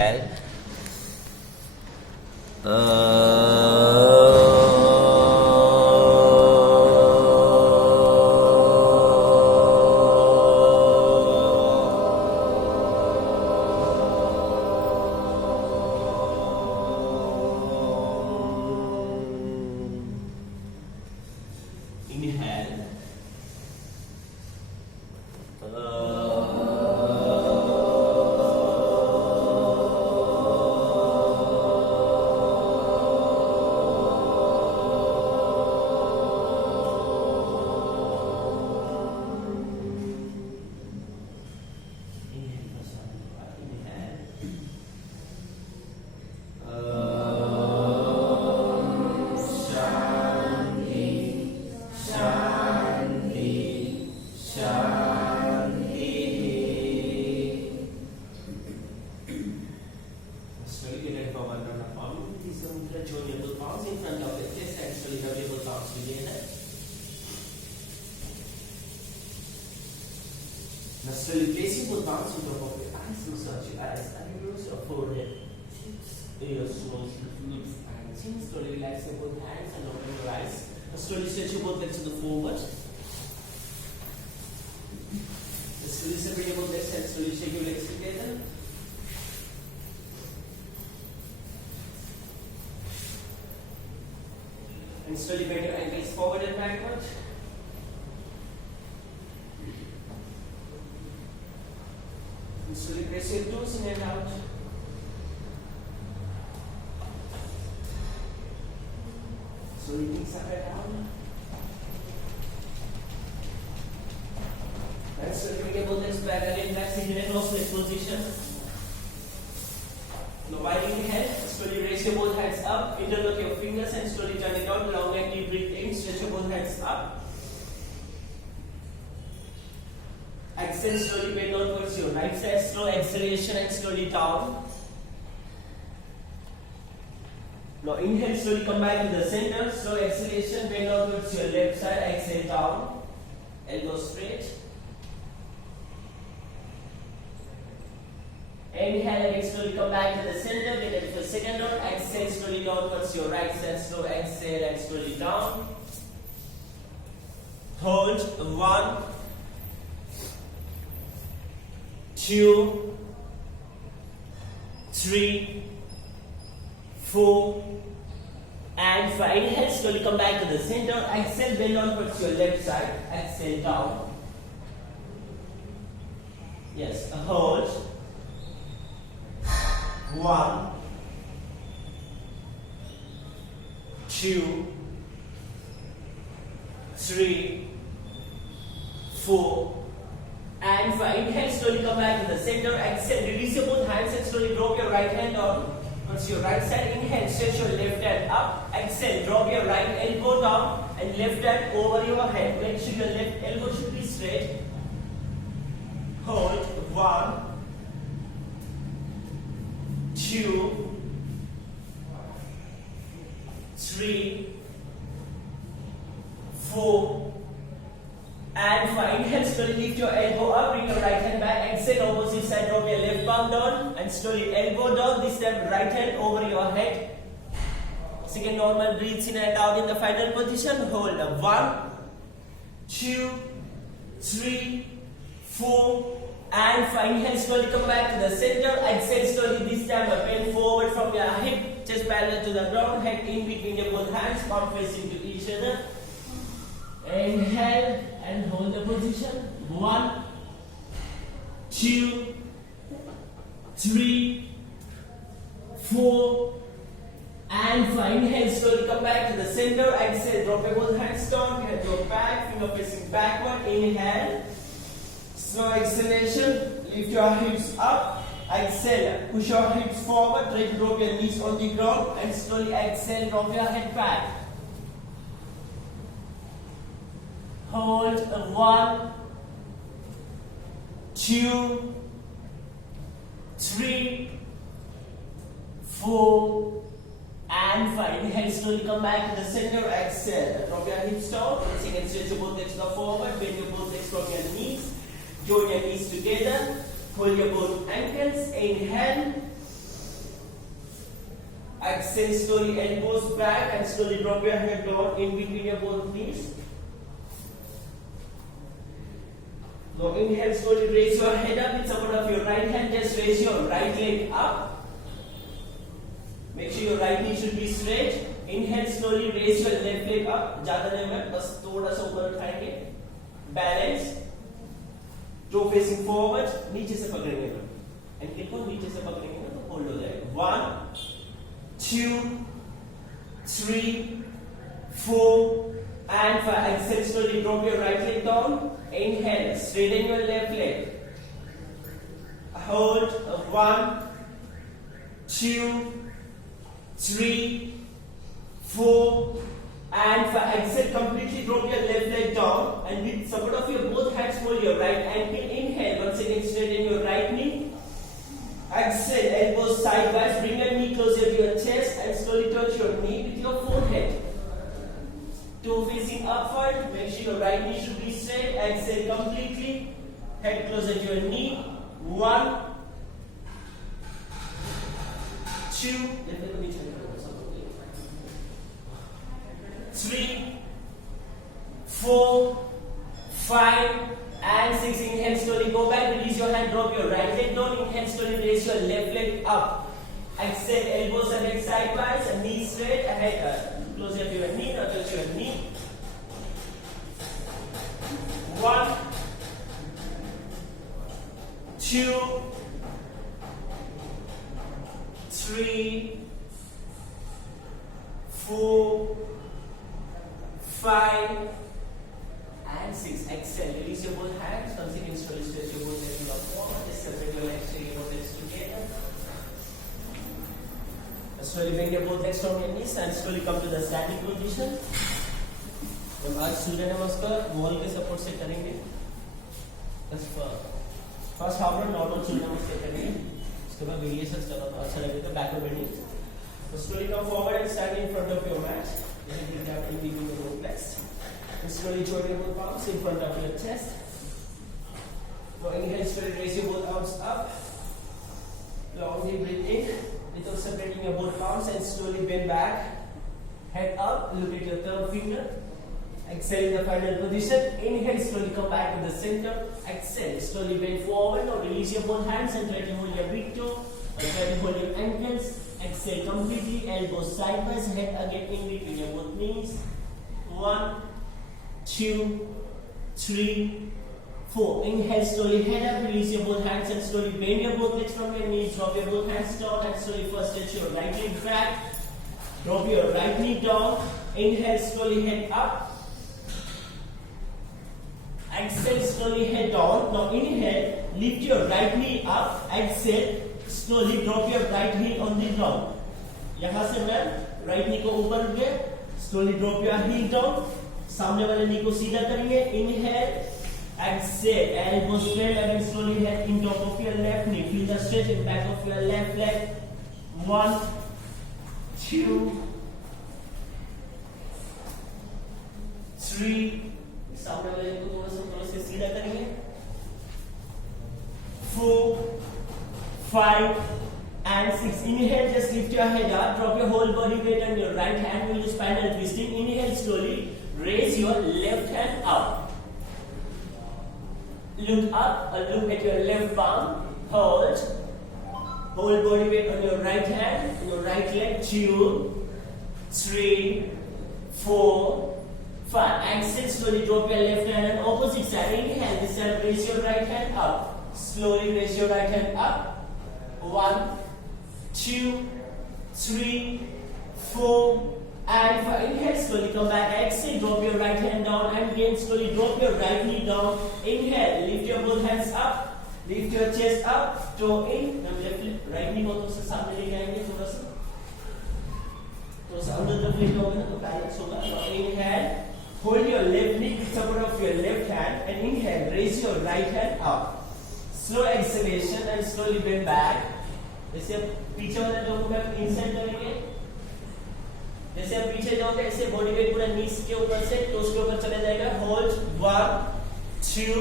Inhale. Join your both palms in front of your chest and slowly rub your both palms together. Now slowly place your both palms on top of your eyes, massage your eyes and close your forehead, ears, nose, lips and chin. Slowly relax your both hands and open your eyes. Now slowly stretch your both legs to the forward. Slowly separate your both legs and slowly shake your legs together. And slowly bend your ankles forward and backward. And slowly press your toes in and out. Slowly knees up and down. And slowly bring your both legs back again, back in your cross-legged position. Now while inhale, slowly raise your both hands up, interlock your fingers and slowly turn it out, long and deep breathe in, stretch your both hands up. Exhale, slowly bend down towards your right side, slow acceleration and slowly down. Now inhale, slowly come back to the center, slow acceleration, bend down towards your left side, exhale down, elbow straight. Inhale again, slowly come back to the center, get ready for second round. Exhale, slowly down towards your right side, slow exhale and slowly down. Hold, 1, 2, 3, 4, and 5. Inhale, slowly come back to the center. Exhale, bend down towards your left side, exhale down. Yes, hold. 1, 2, 3, 4, and 5. Inhale, slowly come back to the center. Exhale, release your both hands and slowly drop your right hand on onto your right side. Inhale, stretch your left hand up. Exhale, drop your right elbow down and left hand over your head. Make sure your left elbow should be straight. Hold. 1, 2, 3, 4, and 5. Inhale, slowly lift your elbow up, bring your right hand back. Exhale, opposite side, drop your left palm down and slowly elbow down. This time, right hand over your head. Second normal, breathe in and out in the final position. Hold. 1, 2, 3, 4, and 5. Inhale, slowly come back to the center. Exhale, slowly this time bend forward from your hip, chest parallel to the ground, head in between your both hands, palm facing to each other. Inhale and hold the position. 1, 2, 3, 4, and 5. Inhale, slowly come back to the center. Exhale, drop your both hands down, head go back, finger facing backward. Inhale. Slow exhalation, lift your hips up, exhale, push your hips forward, try to drop your knees on the ground and slowly exhale, drop your head back. Hold. 1, 2, 3, 4, and 5. Inhale, slowly come back to the center, exhale, drop your hips down, once again stretch your both legs forward, bend your both legs from your knees. Join your knees together, pull your both ankles, inhale, Exhale, slowly elbows back and slowly drop your head down in between your both knees. Now inhale, slowly raise your head up with support of your right hand. Just raise your right leg up. Make sure your right knee should be straight. Inhale, slowly raise your left leg up. ज़्यादा नहीं मैं बस थोड़ा सा ऊपर उठाएंगे. Balance. Toe facing forward. नीचे से पकड़ेंगे ना. एंकल को नीचे से पकड़ेंगे ना तो होल्ड हो जाएगा. 1, 2, 3, 4, and 5. Exhale, slowly drop your right leg down. Inhale, straighten your left leg. Hold. 1, 2, 3, 4, and 5. Exhale, completely drop your left leg down, and with support of your both hands, hold your right ankle. Inhale, once again straighten your right knee. Exhale, elbows sideways, bring your knee closer to your chest and slowly touch your knee with your forehead. Toe facing upward, make sure your right knee should be straight. Exhale completely, head closer to your knee. 1, 2, 3, 4, 5, and 6. Inhale, slowly go back, release your hand, drop your right leg down. Inhale, slowly raise your left leg up. Exhale, elbows and legs sideways and knees straight. Ahead, closer to your knee, now touch your knee. 1, 2, 3, 4, 5, and 6. Exhale, release your both hands. Once again, slowly stretch your both legs up forward. Just separate your legs, take your both legs together. Slowly bend your both legs from your knees and slowly come to the static position. हम आज सूर्य नमस्कार wall के support से करेंगे. First half में normal सूर्य नमस्कार करेंगे. उसके बाद वेरिएशंस चला तो अच्छा लगेगा. Backward bending. So slowly come forward and stand in front of your mat. Then you can in between your both legs. And slowly join your both palms in front of your chest. Now inhale, slowly raise your both arms up. Longly breathe in without separating your both palms and slowly bend back. Head up, look at your third finger. Exhale in the final position. Inhale, slowly come back to the center. Exhale, slowly bend forward. Now release your both hands and try to hold your big toe. Or try to hold your ankles. Exhale completely, elbows sideways, head again in between your both knees. 1, 2, 3, 4. Inhale, slowly head up, release your both hands and slowly bend your both legs from your knees. Drop your both hands down and slowly first stretch your right leg back. Drop your right knee down. Inhale, slowly head up. Exhale, slowly head down. Now inhale, lift your right knee up. Exhale, slowly drop your right knee on the ground. यहाँ से मैं right knee को ऊपर उठे. Slowly drop your heel down. सामने वाले knee को सीधा करेंगे. Inhale, exhale, elbows straight and slowly head in top of your left knee. Feel the stretch in back of your left leg. 1, 2, 3. सामने वाले को थोड़ा सा सीधा करेंगे. 4, 5, and 6. Inhale, just lift your head up. Drop your whole body weight on your right hand. We'll do spinal twisting. Inhale, slowly raise your left hand up. Look up or look at your left palm. Hold. Whole body weight on your right hand, your right leg. 2, 3, 4, 5. Exhale, slowly drop your left hand on opposite side. Inhale, this time raise your right hand up. Slowly raise your right hand up. 1, 2, 3, 4, and 5. Inhale, slowly come back. Exhale, drop your right hand down and again slowly drop your right knee down. Inhale, lift your both hands up. Lift your chest up, toe in. Now left right knee को तो से सामने लेके आएंगे थोड़ा सा अंदर तरफ लेके आओगे ना तो बैलेंस होगा. Now inhale, hold your left knee with support of your left hand and inhale, raise your right hand up. Slow exhalation and slowly bend back. जैसे आप पीछे वाले दोनों में इंसर्ट करेंगे. जैसे आप पीछे जाओगे ऐसे बॉडी वेट पूरा नीज के ऊपर से टोस के ऊपर चला जाएगा. Hold 1, 2,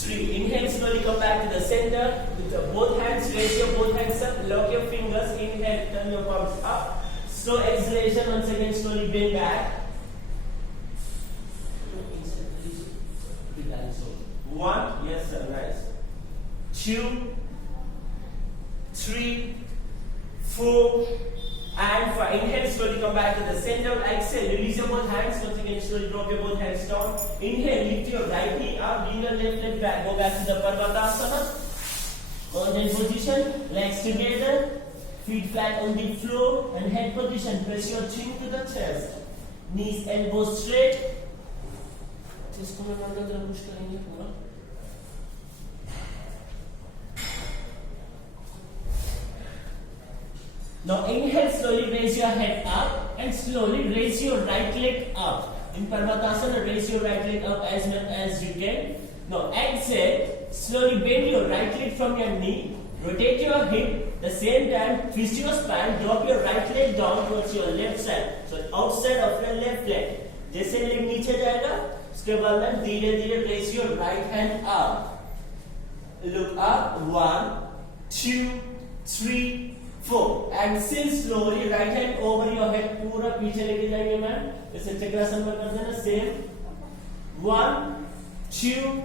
3. Inhale, slowly come back to the center with both hands. Raise your both hands up. Lock your fingers. Inhale, turn your palms up. Slow exhalation, once again slowly bend back. 1, yes sir, nice. 2, 3, 4, and 5. Inhale, slowly come back to the center. Exhale, release your both hands. Once again, slowly drop your both hands down. Inhale, lift your right knee up, bring your left leg back. Go back to the Parvatasana. Mountain position, legs together, feet flat on the floor, and head position. Press your chin to the chest. Knees, elbows straight. इसको मैं मंडल जरा push करेंगे पूरा. Now inhale, slowly raise your head up and slowly raise your right leg up. In Parvatasana, raise your right leg up as much as you can. Now exhale, slowly bend your right leg from your knee, rotate your hip, the same time twist your spine, drop your right leg down towards your left side. So outside of your left leg. जैसे leg नीचे जाएगा, उसके बाद में धीरे धीरे raise your right hand up. Look up. 1, 2, 3, 4. And still slowly right hand over your head. पूरा पीछे लेके जाएंगे मैम. जैसे चक्रासन में करते हैं ना, same. 1, 2,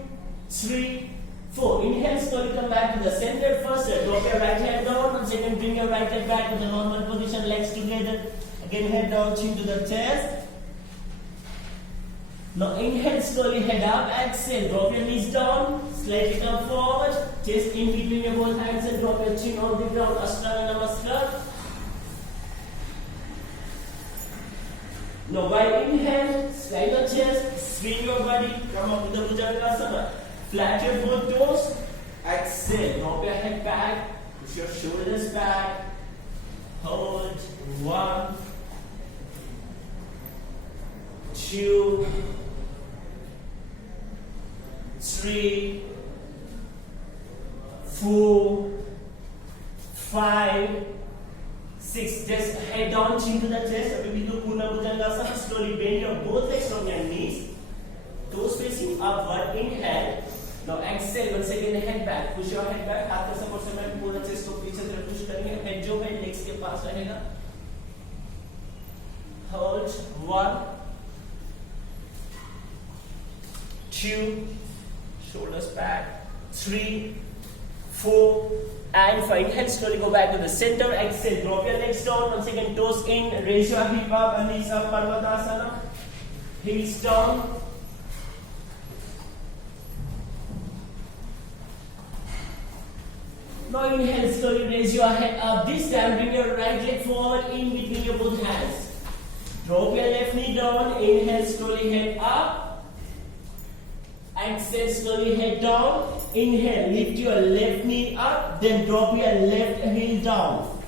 3, 4. Inhale, slowly come back to the center first. Drop your right hand down. Once again, bring your right leg back to the normal position. Legs together. Again, head down, chin to the chest. Now inhale, slowly head up. Exhale, drop your knees down. Slightly come forward. Chest in between your both hands and drop your chin on the ground. Ashtanga Namaskar. Now while inhale, slide your chest, swing your body, come up to the Bhujangasana. Flat your both toes. Exhale, drop your head back, push your shoulders back. Hold. 1, 2, 3, 4, 5, 6. Just head down, chin to the chest. Abhi we do Purna Bhujangasana. Slowly bend your both legs from your knees. Toes facing upward. Inhale. Now exhale. Once again, head back. Push your head back. हाथ का support से मैं पूरा chest को पीछे तरफ push करेंगे. Head जो है लेग्स के पास रहेगा. Hold. 1, 2. Shoulders back. 3, 4, and 5. Inhale, slowly go back to the center. Exhale, drop your legs down. Once again, toes in. Raise your hip up and knees up. Parvatasana. Heels down. Now inhale, slowly raise your head up. This time, bring your right leg forward in between your both hands. Drop your left knee down. Inhale, slowly head up. Exhale, slowly head down. Inhale, lift your left knee up, then drop your left heel down.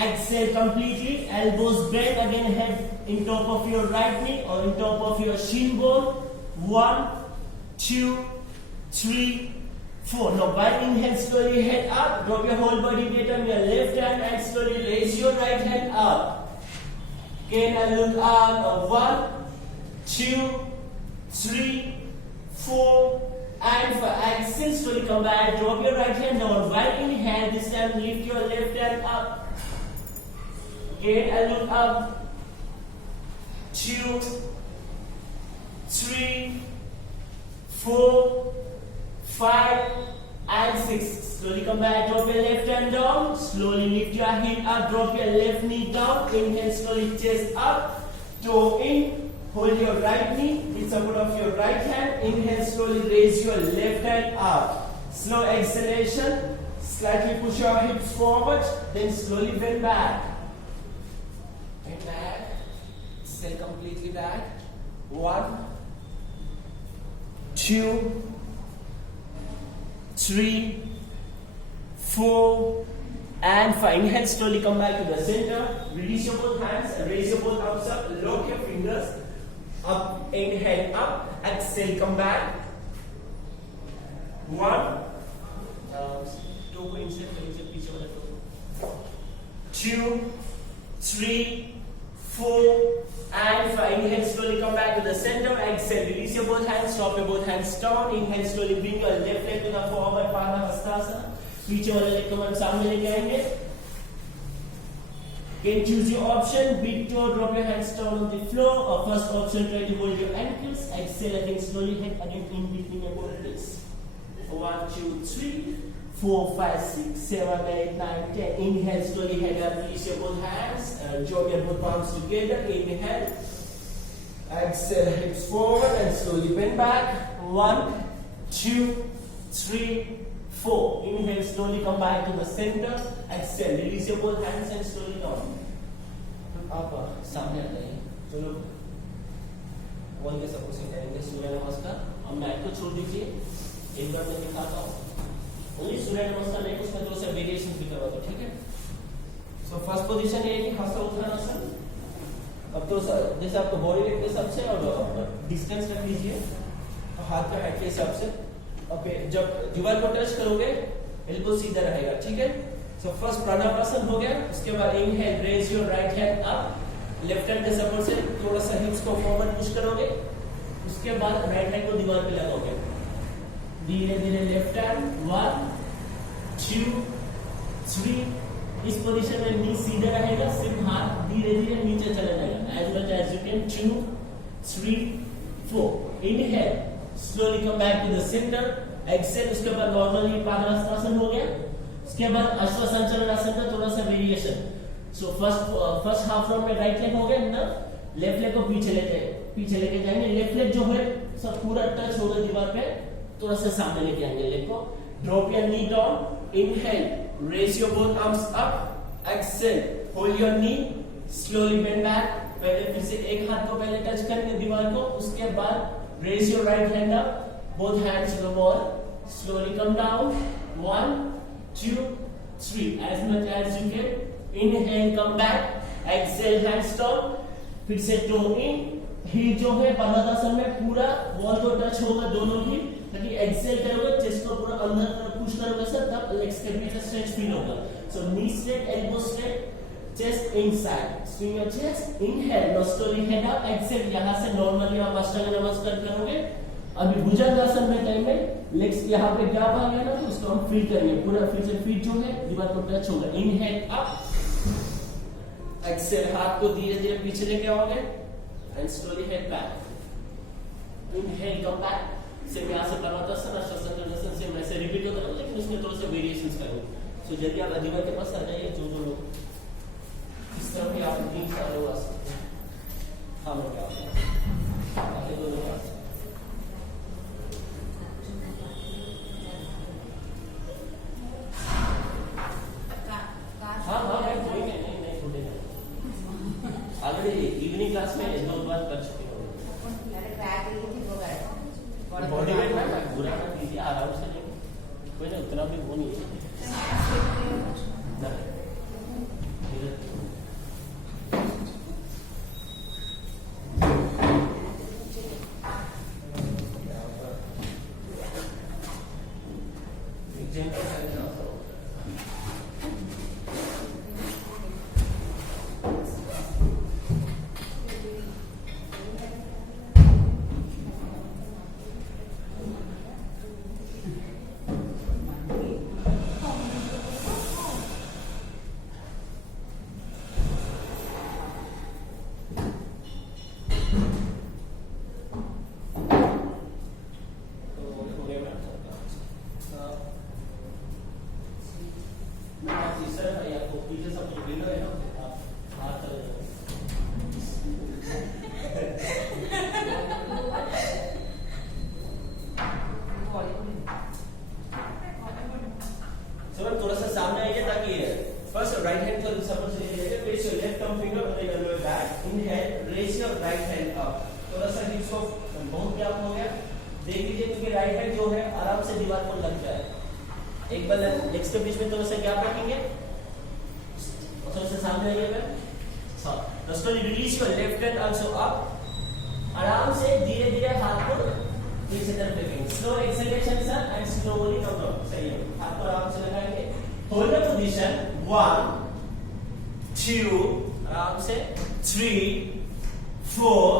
Exhale completely, elbows bent, again head in top of your right knee or in top of your shin bone. 1, 2, 3, 4. Now while inhale, slowly head up, drop your whole body weight on your left hand and slowly raise your right hand up. Again, and look up. 1, 2, 3, 4, and 5. Exhale, slowly come back. Drop your right hand down. While inhale, this time lift your left hand up. Again, and look up. 2, 3, 4, 5, and 6. Slowly come back. Drop your left hand down. Slowly lift your heel up. Drop your left knee down. Inhale, slowly chest up. Toe in. Hold your right knee with support of your right hand. Inhale, slowly raise your left hand up. Slow exhalation. Slightly push your hips forward. Then slowly bend back. Bend back. Exhale completely back. 1, 2, 3, 4, and 5. Inhale, slowly come back to the center. Release your both hands. Raise your both arms up. Lock your fingers. Up, inhale, up. Exhale, come back. 1, 2, 3, 4, and 5. Inhale, slowly come back to the center. Exhale, release your both hands. Drop your both hands down. Inhale, slowly bring your left leg to the forward Padma Hastasana. पीछे वाले leg को हम सामने लेके आएंगे. Can choose your option. Big toe, drop your hands down on the floor. Or first option, try to hold your ankles. Exhale again, slowly head again in between your this. 1, 2, 3, 4, 5, 6, 7, 8, 9, 10. Inhale, slowly head up. Release your both hands. Drop your both palms together. Inhale. Exhale, hips forward and slowly bend back. 1, 2, 3, 4. Inhale, slowly come back to the center. Exhale, release your both hands and slowly down. आप सामने आ जाइए. चलो one के support से करेंगे सूर्य नमस्कार. अब mat को छोड़ दीजिए. एक बार मैं दिखाता हूँ. ओनली सूर्य नमस्कार नहीं, उसमें थोड़ा सा वेरिएशन भी करवा दो, ठीक है? सो फर्स्ट पोजीशन ये है कि हस्त उत्थानासन. अब तो जैसे आपको बॉडी वेट के हिसाब से और डिस्टेंस रख लीजिए हाथ का हाइट के हिसाब से. ओके, जब दीवार को टच करोगे एल्बो सीधा रहेगा, ठीक है? सो फर्स्ट प्राणायाम हो गया. उसके बाद inhale, raise your right hand up. Left hand के सपोर्ट से थोड़ा सा हिप्स को फॉरवर्ड पुश करोगे. उसके बाद राइट हैंड को दीवार पे लगाओगे. धीरे धीरे लेफ्ट हैंड 1, 2, 3. इस पोजीशन में नी सीधा रहेगा. सिर्फ हाथ धीरे धीरे नीचे चला जाएगा. As much as you can. 2, 3, 4. Inhale, slowly come back to the center. Exhale. उसके बाद नॉर्मली पादहस्तासन हो गया. उसके बाद अश्वसंचलनासन का थोड़ा सा variation. So first half round में राइट लेग हो गया ना. लेफ्ट लेग को पीछे लेके जाएंगे. लेफ्ट लेग जो है सब पूरा टच होगा दीवार पे. थोड़ा सा सामने लेके आएंगे लेग को. Drop your knee down. Inhale, raise your both arms up. Exhale, hold your knee. Slowly bend back. पहले फिर से एक हाथ को पहले टच करेंगे दीवार को. उसके बाद raise your right hand up, both hands to the wall. Slowly come down. 1, 2, 3. As much as you can. Inhale, come back. Exhale, hands down. फिर से toe in. हील जो है पर्वतासन में पूरा वॉल को टच होगा दोनों ही. ताकि एक्सेल करोगे चेस्ट को पूरा अंदर पुश करोगे सर, तब लेग्स के बीच स्ट्रेच फील होगा. So knee straight, elbow straight, chest inside. Swing your chest. Inhale, now slowly head up. Exhale, यहाँ से नॉर्मली आप अष्टांग नमस्कार करोगे. अभी भुजंगासन में टाइम में लेग्स यहाँ पे गैप आ गया ना, तो उसको हम फील करेंगे. पूरा फिर से फीट जो है दीवार को टच होगा. Inhale up. एक्सहेल, हाथ को धीरे धीरे पीछे लेके आओगे and slowly head back. Inhale, come back. Same यहाँ से पर्वतासन, अश्वसंचलनासन से वैसे रिपीट होता है, लेकिन उसमें थोड़ा सा वेरिएशंस करेंगे. सो यदि आप दीवार के पास आ जाइए, जो लोग इस तरह भी आप 3 साल लोग आ सकते हैं. हम लोग आगे दो लोग आ सकते हैं. हाँ मैं कोई नहीं छूटेगा. ऑलरेडी इवनिंग क्लास में 2 बार कर चुके हो. बॉडी वेट में बुरा मत कीजिए, आराम से लेंगे. कोई ना उतना भी वो नहीं है. देख लीजिए क्योंकि राइट हैंड जो है आराम से दीवार पर लग जाए। एक बार लेग्स के बीच में थोड़ा सा गैप रखेंगे, थोड़ा सा सामने आइएगा। Slowly release your left hand also up. आराम से धीरे धीरे हाथ को पीछे तरफ लेंगे। Slow acceleration sir and slowly come down. सही है, हाथ को आराम से लगाएंगे। होल्ड द पोजीशन 1 2 आराम से 3 4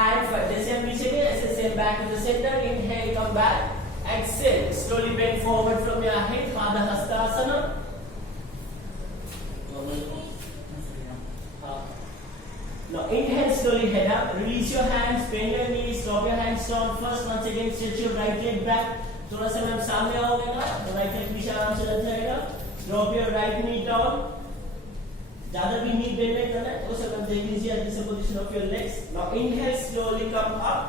and 5. जैसे हम पीछे गए ऐसे same back to the centre. Inhale come back, exhale slowly bend forward from your head, Padahastasana. slowly head up. Release your hands, bend your knees, drop your hands down first. Once again, stretch your right leg back. थोड़ा सा ma'am सामने आओगे ना, तो right leg पीछे आराम से लग जाएगा. Drop your right knee down. ज्यादा भी knee bend नहीं करना है. तो सब देख लीजिए at this position of your legs. Now inhale, slowly come up.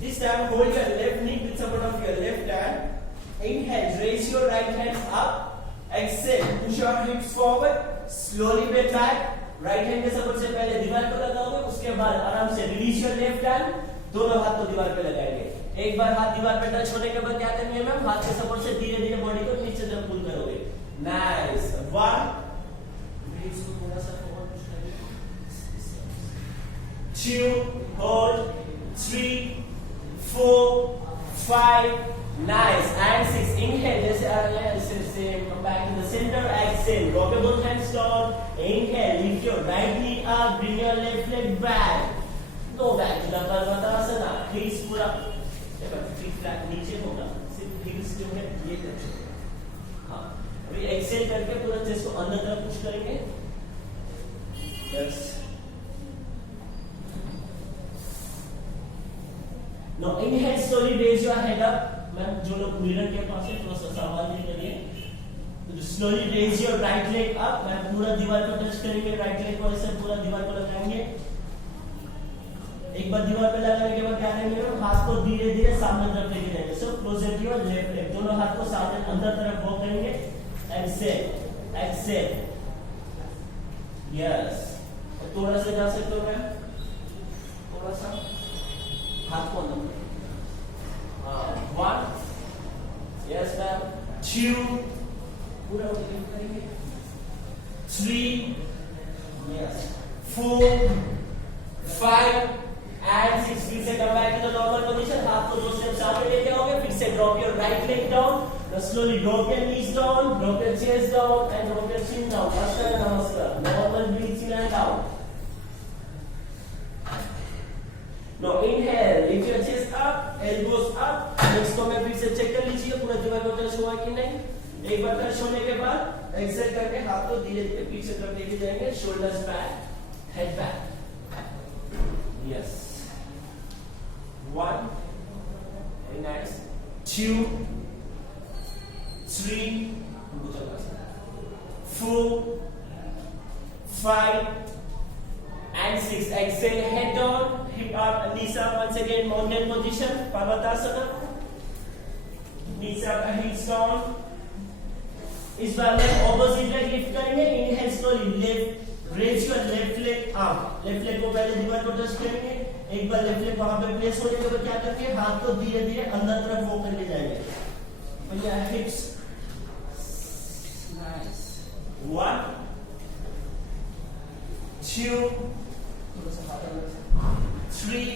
This time hold your left knee with support of your left hand. Inhale, raise your right hand up. Exhale, push your hips forward. Slowly bend back. Right hand के support से पहले दीवार को लगाओगे, उसके बाद आराम से रिलीज योर लेफ्ट हैंड, दोनों हाथ को दीवार पे लगाएंगे. एक बार हाथ दीवार पे टच होने के बाद क्या करेंगे मैम, हाथ के सपोर्ट से धीरे धीरे बॉडी को नीचे तरफ पुल करोगे. नाइस. 1 इसको थोड़ा सा फॉरवर्ड पुश करिए. 2 hold. 3 4 5 nice. And 6 inhale. Come back to the center. Exhale, drop your both hands down. Inhale, lift your right knee up, bring your left leg back. Go back to the Parvatasana. Heels पूरा feet flat नीचे होगा, सिर्फ heels जो है ये कर. हाँ, अभी exhale करके पूरा chest को अंदर तरफ push करेंगे. Yes. Now inhale, slowly raise your head up. Ma'am जो लोग मिरर के पास है थोड़ा सा सवाल नहीं करिए. Slowly raise your right leg up. मैं पूरा दीवार को टच करेंगे, राइट लेग को ऐसे पूरा दीवार को लगाएंगे. एक बार दीवार पे लगाने के बाद क्या करेंगे, हाथ को धीरे धीरे सामने तरफ लेके जाएंगे. So closer to your left leg. दोनों हाथ को सामने अंदर तरफ वॉक करेंगे. Exhale exhale. यस. थोड़ा सा जा सकते हो मैम, थोड़ा सा हाथ को अंदर. 1 यस मैम. 2 पूरा लिफ्ट करेंगे. 3 यस. 4 5 and 6. फिर से come back to the normal position. हाथ को 2 स्टेप सामने लेके आओगे. फिर से drop your right leg down. Now slowly drop your knees down, drop your chest down and drop your chin down. Namaskar, namaskar. Normal breathe in and out. Now inhale, lift your chest up, elbows up. Next को मैं फिर से check कर लीजिए पूरा दीवार को touch हुआ कि नहीं. एक बार टच होने के बाद एक्सेल करके हाथ को धीरे धीरे पीछे तरफ लेके जाएंगे. Shoulders back, head back. Yes. 1 very nice. 2 3 4 5 and 6. Exhale, head down, hip up, knees up. Once again, mountain position, Parvatasana. Knees up, heels down. इस बार लेफ्ट ऑपोजिट लेग लिफ्ट करेंगे. इनहेल, slowly left raise your left leg up. Left leg को पहले दीवार को touch करेंगे. एक बार लेफ्ट लेग वहां पे प्लेस होने के बाद क्या करके हाथ को धीरे धीरे अंदर तरफ वॉक करके जाएंगे. भैया हिप्स. Nice. 1 2 3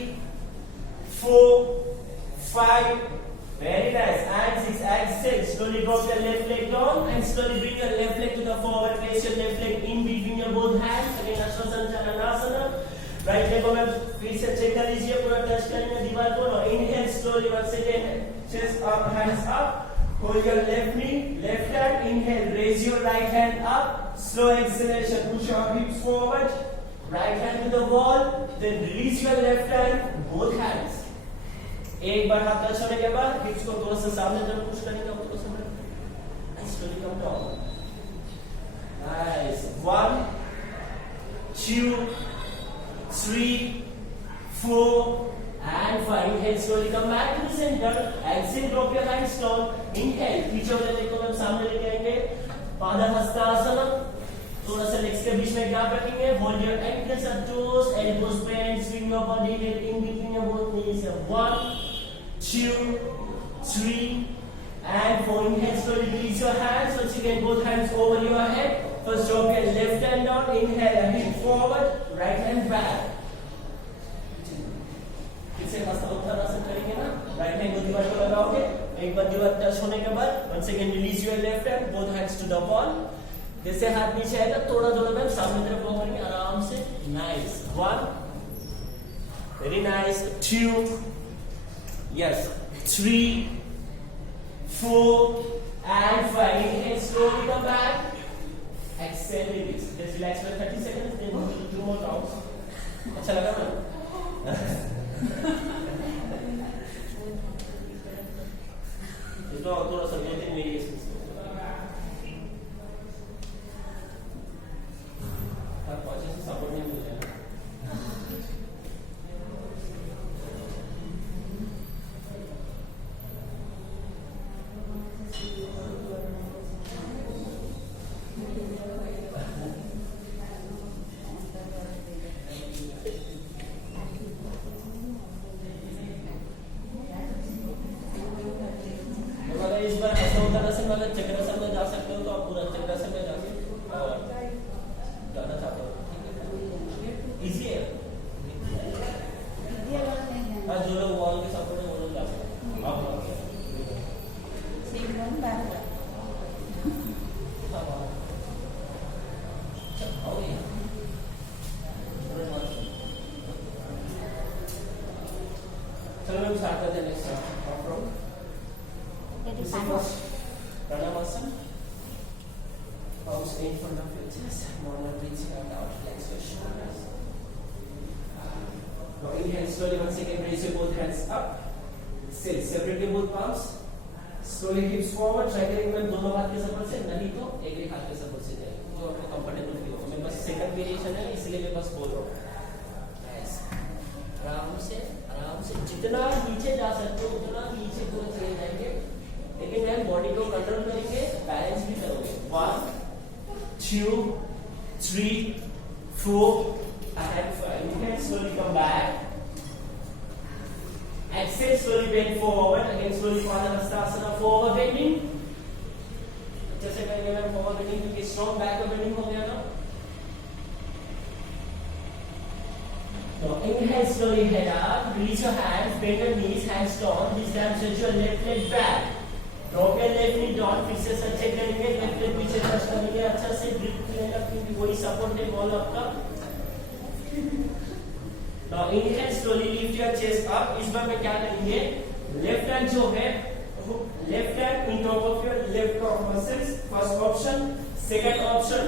4 5 very nice. And 6. Exhale, slowly drop your left leg down and slowly bring your left leg to the forward. Place your left leg in between your both hands. Again Ashwasana. Right leg को मैं फिर से check कर लीजिए. पूरा touch करेंगे दीवार को. Inhale, slowly once again chest up, hands up. Hold your left knee, left hand. Inhale, raise your right hand up. Slow exhalation, push your hips forward. Right hand to the wall. Then release your left hand, both hands. एक बार हाथ touch होने के बाद हिप्स को थोड़ा सा सामने तरफ पुश करेंगे. आपको समझ slowly come down. Nice. 1 2 3 4 and 5. Inhale, slowly come back to the center. Exhale, drop your hands down. Inhale, पीछे वाले लेग को हम सामने लेके आएंगे. पादहस्तासना. थोड़ा सा लेग्स के बीच में गैप रखेंगे. Hold your ankles and toes, elbows bent, swing your body in between your both knees. 1 2 3 and 4. Inhale, slowly release your hands. Once again, both hands over your head. First, drop your left hand down. Inhale, hip forward, right hand back. इसे मस्त उत्तरासन करेंगे ना. Right hand को दीवार को लगाओगे. एक बार दीवार टच होने के बाद once again release your left hand, both hands to the wall. जैसे हाथ नीचे आएगा थोड़ा थोड़ा मैम सामने तरफ वॉक करेंगे आराम से. Nice. 1 very nice. 2 yes. 3 4 and 5. Inhale, slowly come back. Exhale, release. Just relax for 30 seconds. Then we'll do 2 more rounds. अच्छा लगा ना? इसमें और थोड़ा सा 2-3 वेरिएशंस अच्छे से सपोर्ट नहीं मिल जाएगा। इस बार ऐसा होता है मतलब चक्रासन में जा सकते हो तो आप पूरा चक्रासन में जाके जाना चाहते हो, इजी है। हाँ, जो लोग वॉल के सपोर्ट है वो लोग जा सकते हैं। आप चलो हम स्टार्ट करते हैं next Pranavasan. Palms in front of your chest. Normal reaching out, flex your shoulders. Now inhale slowly. Once again, raise your both hands up. Sit. Separate both palms. Slowly hips forward. Try करेंगे मैं दोनों हाथ के support से, नहीं तो एक हाथ के सपोर्ट से जाए जो आपको कंफर्टेबल फील हो। मेरे पास सेकंड वेरिएशन है इसलिए मेरे पास बोल रहा हूँ। आराम से जितना नीचे जा सकते हो उतना नीचे पूरा चले जाएंगे, लेकिन मैं बॉडी को कंट्रोल करेंगे, बैलेंस भी करोगे। 1 2 3 4 and 5. Inhale, slowly come back. Exhale, slowly bend forward. Again, slowly Padahastasana, forward bending. अच्छे से करेंगे मैम forward bending क्योंकि strong back में bending हो गया ना। So inhale, slowly head up. Reach your hands, bend your knees, hands down. This time stretch your left leg back. Drop your left knee down. फिर से sir check करेंगे, left leg पीछे touch करेंगे, अच्छा से ग्रिप लेना क्योंकि वही सपोर्ट है बॉल आपका। Now inhale, slowly lift your chest up. इस बार में क्या करेंगे, लेफ्ट हैंड जो है, left hand in top of your left arm muscles. First option. Second option,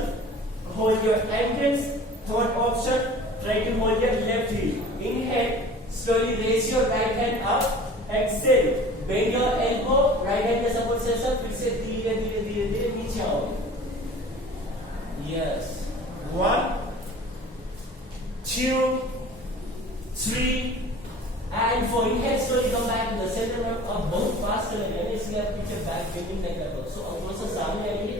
hold your ankles. Third option, try to hold your left heel. Inhale, slowly raise your right hand up. Exhale, bend your elbow. Right hand के support से सब फिर से धीरे धीरे धीरे धीरे नीचे आओ। Yes. 1 2 3 and 4. Inhale, slowly come back to the center. अब बहुत फास्ट चलेंगे इसलिए आप पीछे बैक बेंडिंग नहीं कर पाओ। सो अब थोड़ा सा सामने आएंगे,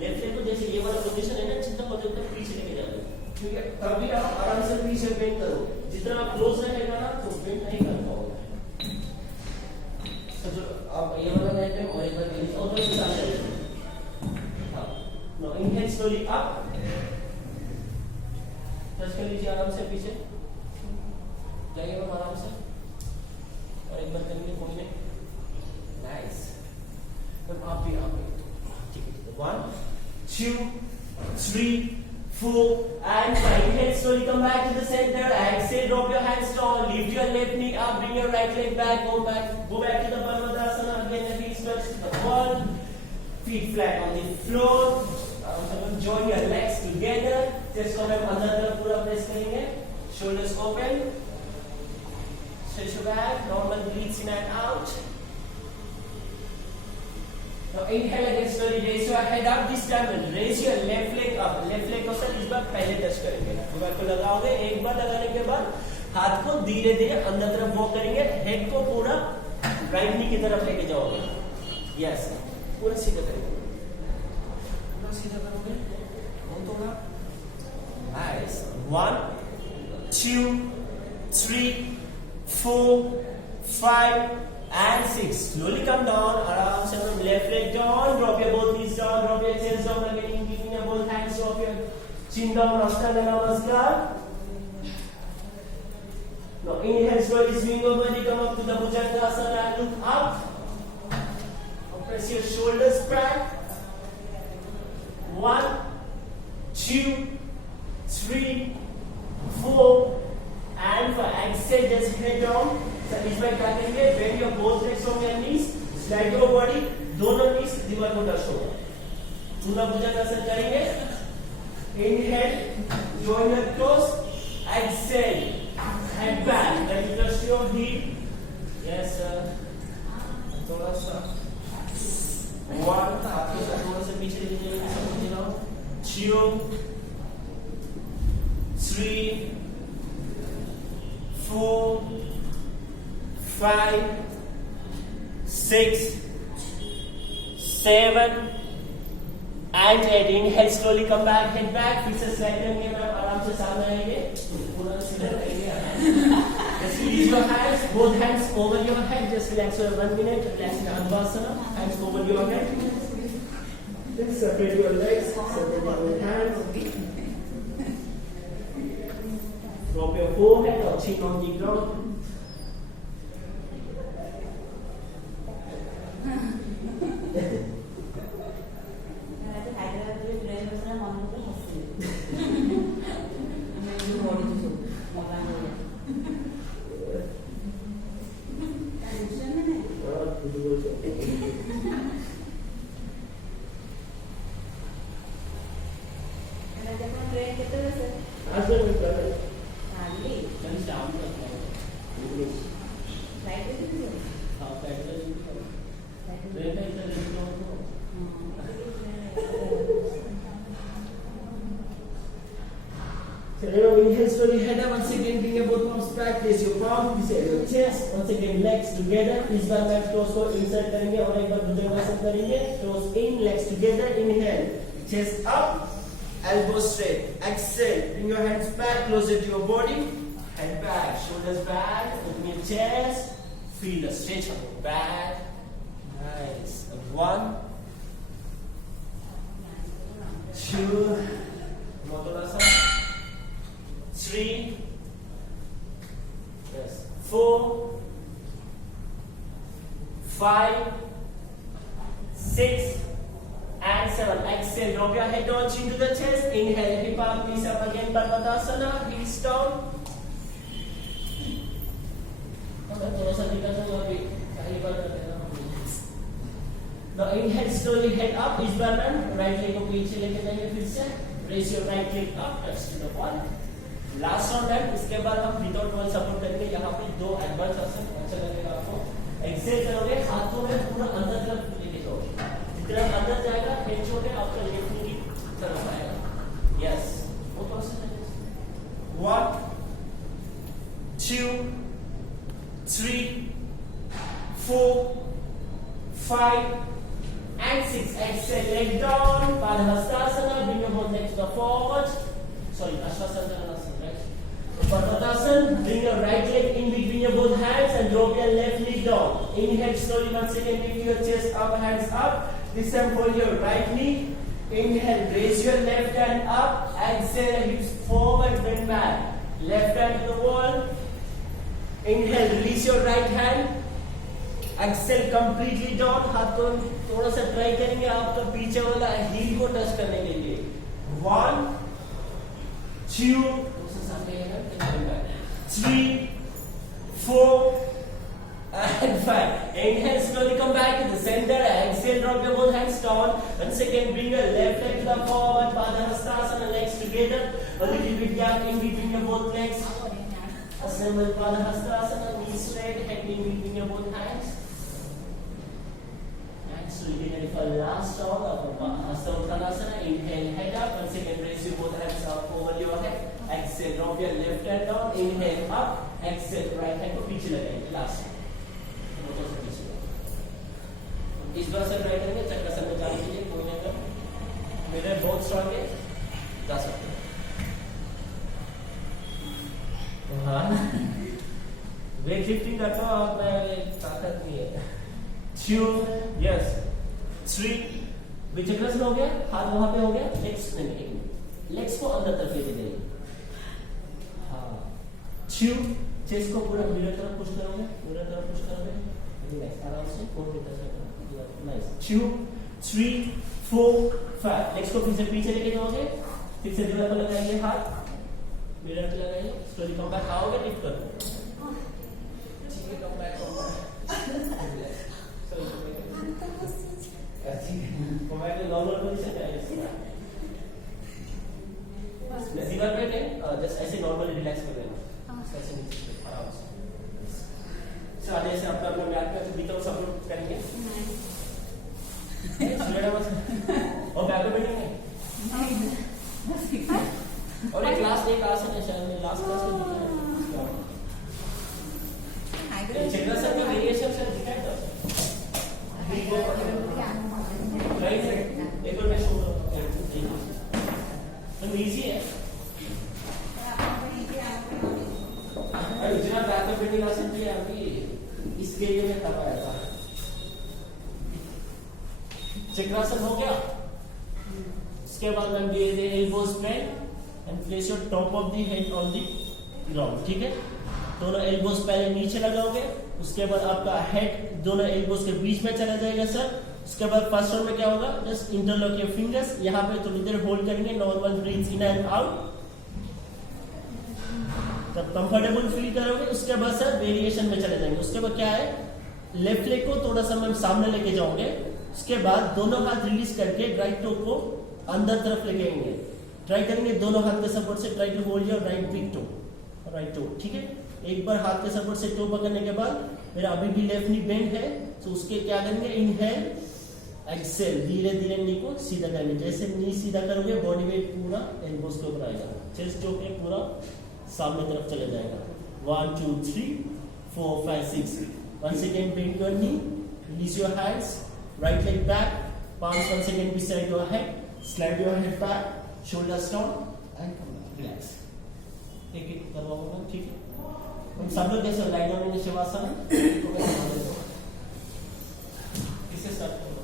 लेफ्ट लेग को जैसे ये वाला पोजीशन है ना, जितना हो सकता है पीछे लेके जाओगे, ठीक है? तभी आप आराम से पीछे बेंड करो। जितना आप क्लोज रहेगा ना तो बेंड नहीं कर पाओगे। तो जो आप ये वाला लेते हैं और एक बार ये और थोड़ा सा सामने। हाँ, no inhale slowly up, touch कर लीजिए आराम से पीछे जाइए मैम आराम से, और एक बार करेंगे कोई नहीं। नाइस, तो आप भी ठीक है। 1 2 3 4 and 5. Inhale, slowly come back to the center. Exhale, drop your hands down. Lift your left knee up. Bring your right leg back. Go back to the Parvatasana. Again, the feet touch the wall. Feet flat on the floor. Join your legs together. Chest को हम अंदर तरफ पूरा press करेंगे. Shoulders open. Stretch your back. Normal breathes in and out. Now inhale again, slowly raise your head up. This time raise your left leg up. Left leg को sir इस बार पहले touch करेंगे, दो बार को लगाओगे। एक बार लगाने के बाद हाथ को धीरे धीरे अंदर तरफ वॉक करेंगे, हेड को पूरा राइट नी की तरफ लेके जाओगे। यस, पूरा सीधा करेंगे, पूरा सीधा करोगे। बहुत होगा। Nice. 1 2 3 4 5 and 6. Slowly come down. Aram se from left leg down. Drop your both knees down. Drop your chest down. Again, keeping your both hands off your chin down. Ashtanga Namaskar. Now inhale, slowly swing over. Come up to the Bhujangasana and look up. Now press your shoulders back. 1 2 3 4 and 5. Exhale, just head down. Sir इस बार क्या करेंगे, bend your both legs from your knees, slide your body, दोनों knees दीवार को touch होगा। पूरा भुजंगासन करेंगे। Inhale, join your toes exhale, head back, then trust your hip. Yes sir. थोड़ा सा 1, हाथ को थोड़ा सा पीछे लीजिए, समझ लो. 2, 3, 4, 5, 6, 7 and 8. Inhale, slowly come back, head back. फिर से slide करेंगे मैम, आराम से सामने आएंगे, पूरा सीधा रहेंगे. Just release your hands, both hands over your head. Just relax for 1 minute. Relax in Anvasana. Hands over your head. Then separate your legs, separate your hands. Drop your forehead or chin on the ground. Inhale, slowly head up. Once again, bring your both arms back. Place your palm beside your chest. Once again, legs together. इस बार मैं toes को insert करेंगे और एक बार भुजंगासन करेंगे. Toes in, legs together. Inhale, chest up, elbows straight. Exhale, bring your hands back, closer to your body. Head back, shoulders back. Open your chest. Feel the stretch of your back. Nice. 1, 2. थोड़ा सा. 3, yes, 4, 5, 6, and 7. Exhale, drop your head down, chin to the chest. Inhale, hip up, knees up again, Parvatasana, heels down. Now inhale, slowly head up. इस बार ma'am right leg को पीछे लेके जाएंगे फिर से. Raise your right leg up, touch to the wall. Last round है, इसके बाद हम विदाउट वॉल सपोर्ट करेंगे. यहाँ पे 2 एडवांस आसन अच्छा लगेगा आपको. एक्सेल करोगे, हाथों में पूरा अंदर तरफ लेके जाओगे. जितना अंदर जाएगा हेड छोटे आपका लेफ्ट की तरफ आएगा. यस, वो प्रोसेस है. 1, 2, 3, 4, 5 and 6. Exhale, leg down, Padahastasana. Bring your both legs forward. Sorry, Ashwasana. Parvatasana, bring your right leg in between your both hands and drop your left knee down. Inhale slowly, once again, bring your chest up, hands up. This time hold your right knee. Inhale, raise your left hand up. Exhale, hips forward, bend back. Left hand to the wall. Inhale, release your right hand. Exhale completely down. हाथ को थोड़ा सा try करेंगे आपका पीछे वाला heal को touch करने के लिए. 1, 2, 3, 4 and 5. Inhale, slowly come back to the center. Exhale, drop your both hands down. Once again, bring your left leg to the forward. Padahastasana, legs together. A little bit gap in between your both legs. Assemble Padahastasana, knees straight, head in between your both hands. And so you get for last round of Hasta Uttanasana. Inhale, head up. Once again, raise your both hands up over your head. Exhale, drop your left hand down. Inhale, up. Exhale, right hand को पीछे लगाएंगे. Last. इस बार से try करेंगे. चक्रासन में जाने के लिए कोई नहीं कर. मेरे बहुत स्ट्रांग है. जा सकते हैं. हाँ. वेट लिफ्टिंग करता हूँ अब मैं ताकत नहीं है. 2, yes, 3. चक्रासन हो गया. हाथ वहाँ पे हो गया. लेग्स नहीं. लेग्स को अंदर तरफ लेके जाइए. 2, चेस्ट को पूरा मिरर तरफ पुश करोगे. मिरर तरफ पुश करोगे. रिलैक्स, आराम से कोर की तरफ. नाइस. 2, 3, 4, 5. लेग्स को फिर से पीछे लेके जाओगे. फिर से दीवार पर लगाएंगे हाथ. मिरर पे लगाइए. स्लोली कम बैक आओगे. लिफ्ट करो. ठीक है, कम बैक करो. अच्छी कम बैक नॉर्मल पोजीशन है. दीवार पे जस्ट ऐसे नॉर्मली रिलैक्स कर लेना, ऐसे नीचे आराम से। सो आधे से आपका अपना बैक पे दिखाओ, सपोर्ट करेंगे और बैक पे बैठेंगे। और एक आसन है, शायद लास्ट क्लास में दिखाया चक्रासन का वेरिएशन सर दिखाया था राइट साइड। एक और मैं शो करूंगा, तो इजी है। अरे जितना बैक पे बैठने आसन किया अभी इसके लिए मैं तब आया था। चक्रासन हो गया, इसके बाद हम the elbows plane and place your top of the head on the ground, ठीक है। दोनों एल्बोज पहले नीचे लगाओगे, उसके बाद आपका हेड दोनों एल्बोज के बीच में चला जाएगा सर। उसके बाद फर्स्ट राउंड में क्या होगा, जस्ट इंटरलॉक योर फिंगर्स, यहाँ पे थोड़ी देर होल्ड करेंगे, normal breath in and out, तब कंफर्टेबल फील करोगे। उसके बाद सर वेरिएशन में चले जाएंगे। उसके बाद क्या है, लेफ्ट लेग को थोड़ा सा हम सामने लेके जाओगे, उसके बाद दोनों हाथ रिलीज करके राइट टो को अंदर तरफ लेके आएंगे। ट्राई करेंगे दोनों हाथ के सपोर्ट से, try to hold your right big toe, right toe, ठीक है। एक बार हाथ के सपोर्ट से टो पकड़ने के बाद मेरा अभी भी लेफ्ट नी बेंड है, तो उसके क्या करेंगे, इनहेल एक्सेल, धीरे धीरे नी को सीधा करेंगे। जैसे नी सीधा करोगे बॉडी वेट पूरा एल्बोज के ऊपर आएगा, चेस्ट जो है पूरा सामने तरफ चले जाएगा। 1 2 3 4 5 6। once again bend your knee, release your hands, right leg back, palms once again beside your head, slide your head back, shoulders down and come back, relax। एक एक करवाऊंगा, ठीक है। हम सब लोग जैसे लाइट डाउन में शिवासन किससे स्टार्ट करो,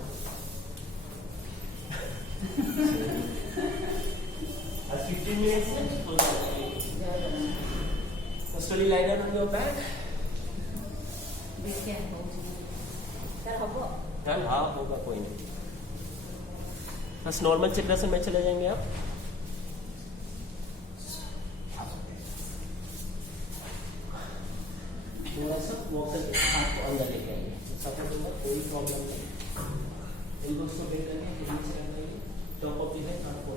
आज 15 मिनट्स में हो जाएगा। Slowly lie down on your back। हाँ होगा, कोई नहीं। बस नॉर्मल चक्रासन में चले जाएंगे आप। थोड़ा सा वॉक करके हाथ को अंदर लेके आएंगे, सपोर्ट होगा, कोई प्रॉब्लम नहीं। एल्बोस को बेंड करके नीचे रखेंगे, टॉप ऑफ द हेड हाथ को,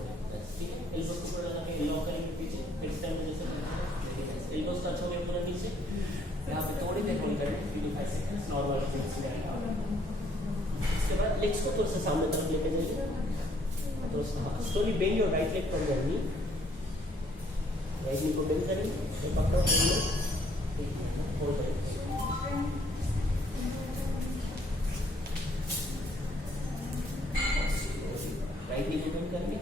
ठीक है। एल्बोस को थोड़ा लगा के लॉक करेंगे पीछे, नेक्स्ट टाइम जैसे एल्बोस टच हो गए पूरा नीचे, यहाँ पे थोड़ी देर होल्ड करें 3-5 सेकंड्स, नॉर्मल फिक्स रहेगा। इसके बाद लेग्स को थोड़ा सा सामने तरफ लेके जाइए, तो slowly bend your right leg from your knee, right knee को बेंड करेंगे, ये पकड़ो, होल्ड करें। राइट नी को बेंड करेंगे,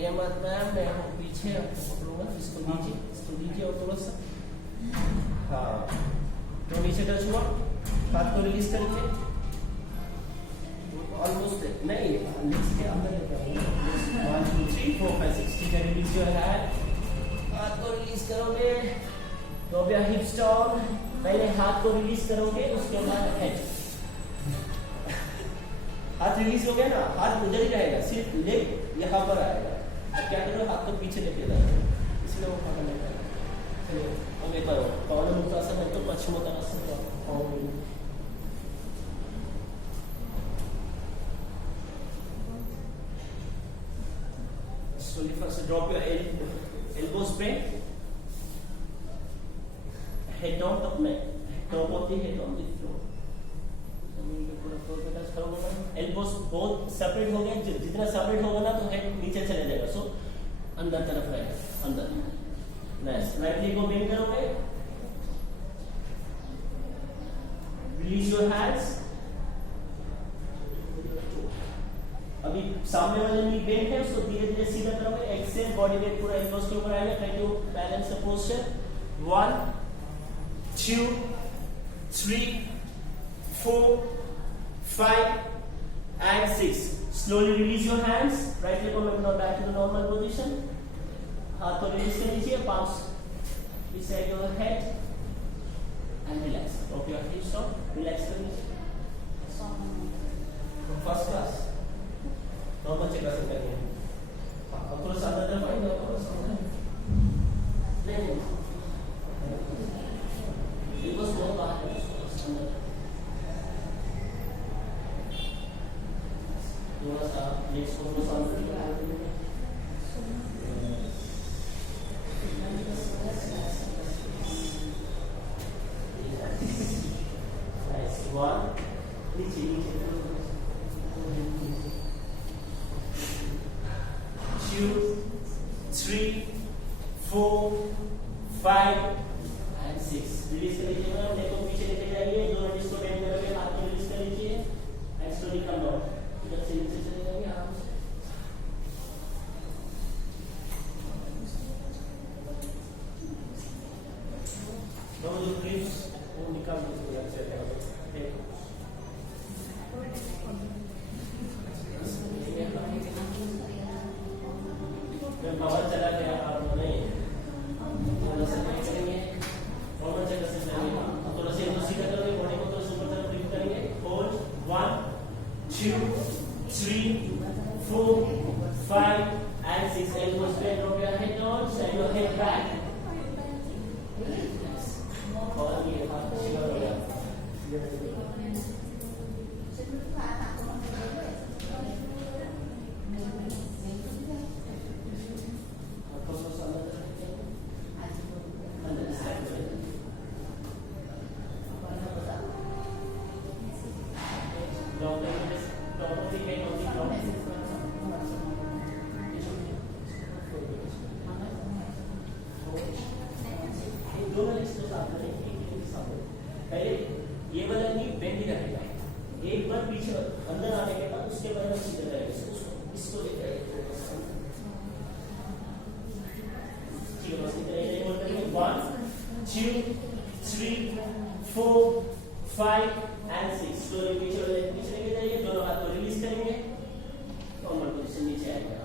ये मत मैम मैं हूँ पीछे, आपको पकड़ूंगा, इसको नीचे, इसको नीचे और थोड़ा सा, हाँ तो नीचे टच हुआ, हाथ को रिलीज करेंगे, ऑलमोस्ट नहीं लेग्स के अंदर लेके आएंगे। 1 2 3 4 5 6, ठीक है। रिलीज योर हैंड, हाथ को रिलीज करोगे, ड्रॉप योर हिप्स डाउन, पहले हाथ को रिलीज करोगे, उसके बाद हेड। हाथ रिलीज हो गया ना, हाथ उधर ही रहेगा, सिर्फ लेग यहाँ पर आएगा। अब क्या करो, हाथ को पीछे लेके जाओ, इसलिए वो पकड़ने का। चलिए अब एक बार पावल मुक्तासन है तो पश्चिमोत्तानासन का पावल। Slowly first drop your elbows bent, head down, top of the head on the floor। Elbows बहुत सेपरेट हो गए, जितना सेपरेट होगा ना तो हेड नीचे चले जाएगा, सो अंदर तरफ रहेगा, अंदर। नेक्स्ट राइट लेग को बेंड करोगे, रिलीज योर हैंड्स, अभी सामने वाले नी बेंड है, उसको धीरे धीरे सीधा करोगे, एक्सेल, बॉडी वेट पूरा एल्बोस के ऊपर आएगा, try to balance the posture. 1 2 3 4 5 and 6। Slowly release your hands, right leg को now back to the normal position, हाथ को रिलीज कर लीजिए, palms beside your head and relax, drop your hips down, relax कर लीजिए। फर्स्ट क्लास नॉर्मल चक्रासन करेंगे, अब थोड़ा सा अंदर तरफ आएंगे, थोड़ा सा नहीं ये बस बहुत बाहर है, थोड़ा सा लेग्स को थोड़ा सा 3, 4, 5 and 6. रिलीज कर लीजिए मैम, देखो पीछे लेके जाइए, दोनों डिस्क को बेंड करके हाथ को रिलीज कर लीजिए एंड स्लोली कम डाउन. इधर से नीचे चले जाएंगे आराम से. दोनों जो ग्रिप्स वो निकाल दीजिए अच्छे से. देखो मैं पावर चला गया आप नहीं थोड़ा सा नहीं करेंगे नॉर्मल जगह से चलेंगे. थोड़ा सा इधर सीधा करोगे, बॉडी को थोड़ा सा ऊपर तरफ लिफ्ट करेंगे. Hold 1 2 3 4 5 and 6. Elbows bend, drop your head down, send your head back. और ये हाथ सीधा हो गया. पहले ये वाला नी बेंड ही रहेगा. एक बार पीछे अंदर आने के बाद उसके बाद हम सीधे रहेंगे. इसको लेकर आइए. ठीक है, बस इतना ही बोल करेंगे. 1 2 3 4 5 and 6. स्लोली पीछे लेके जाइए, दोनों हाथ को रिलीज करेंगे. नॉर्मल पोजीशन नीचे आएगा.